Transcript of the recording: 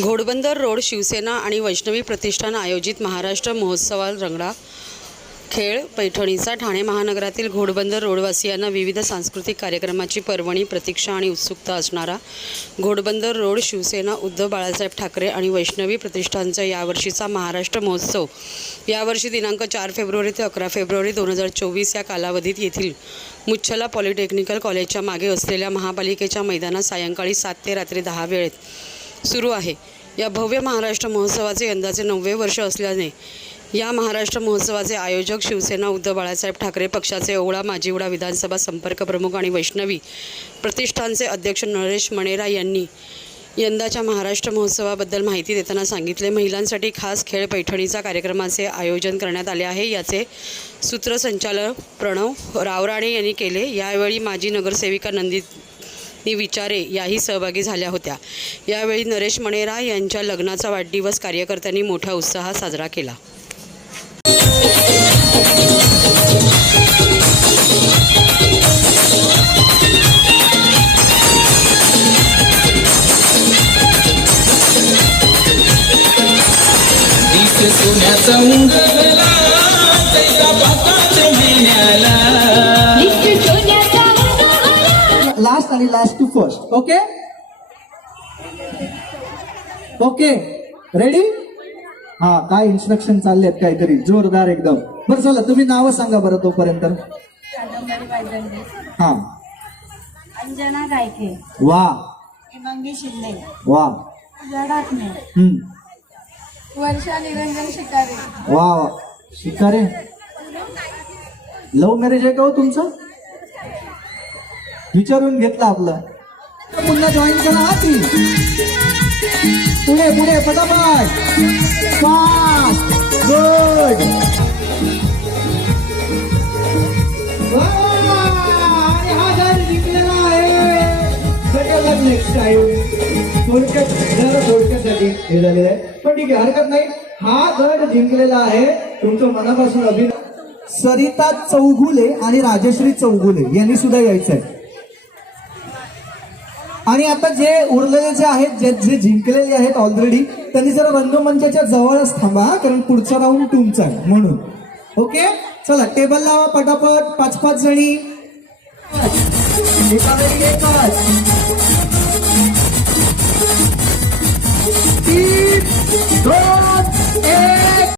Ghodbunder road Shiv Sena आणि वैष्णवी प्रतिष्ठान आयोजित महाराष्ट्र महोत्सवात रंगला खेळ पैठणीचा। ठाणे महानगरातील घोडबंदर रोडवासियांना विविध सांस्कृतिक कार्यक्रमाची पर्वणी, प्रतीक्षा आणि उत्सुकता असणारा घोडबंदर रोड शिवसेना, उद्धव बाळासाहेब ठाकरे आणि वैष्णवी प्रतिष्ठानचा यावर्षीचा महाराष्ट्र महोत्सव यावर्षी दिनांक 4 फेब्रुवारी ते 11 फेब्रुवारी 2024 या कालावधीत येथील मुच्छला पॉलिटेक्निकल कॉलेजच्या मागे असलेल्या महापालिकेच्या मैदानात सायंकाळी 7 ते रात्री 10 वेळेत सुरू आहे। या भव्य महाराष्ट्र महोत्सवाचे यंदाचे 9वे वर्ष असल्याने या महाराष्ट्र महोत्सवाचे आयोजक शिवसेना, उद्धव बाळासाहेब ठाकरे पक्षाचे ओवळा माजिवडा विधानसभा संपर्क प्रमुख आणि वैष्णवी प्रतिष्ठानचे अध्यक्ष नरेश मणेरा यांनी यंदाच्या महाराष्ट्र महोत्सवाबद्दल माहिती देताना सांगितले। महिलांसाठी खास खेळ पैठणीचा कार्यक्रमाचे आयोजन करण्यात आले आहे। याचे सूत्रसंचालन प्रणव रावराणे यांनी केले। यावेळी माजी नगरसेविका नंदिनी विचारे याही सहभागी झाल्या होत्या। यावेळी नरेश मणेरा यांच्या लग्नाचा वाढदिवस कार्यकर्त्यांनी मोठ्या उत्साहात साजरा केला। सोन्याचा मुंगला त्याचा बापाच्या महिन्याला लास्ट आणि last to first. Okay okay ready? हा, काय इन्स्ट्रक्शन चालले आहेत काहीतरी जोरदार एकदम। बरं चला, तुम्ही नाव सांगा बरं तोपर्यंत। हा, अंजना गायके, वा हिमांगी शिंदे, वा, जडातने, वर्षा निरंजन शिकारे, वा वा। शिकारे लव्ह मॅरेज आहे का हो तुमचं? विचारून घेतलं आपलं। पुन्हा जॉईन करा आधी, पुढे पुढे पटापट, फास्ट, गुड। आणि हा जर जिंकलेला आहे सगळ्यात नेक्स्ट टाइम थोडक्यासाठी हे झालेलं आहे, पण ठीक आहे, हरकत नाही। हा गड जिंकलेला आहे, तुमचं मनापासून अभिनंदन। सरिता चौगुले आणि राजश्री चौगुले यांनी सुद्धा यायचं आहे। आणि आता जे उरलेले जे आहेत, जे जिंकलेले आहेत ऑलरेडी, त्यांनी जरा रंगमंचाच्या जवळच थांबा, कारण पुढचा राऊंड तुमचा आहे म्हणून। ओके चला, टेबल लावा पटापट, 5-5 जणी एका वेळी एकच। 3, 2, 1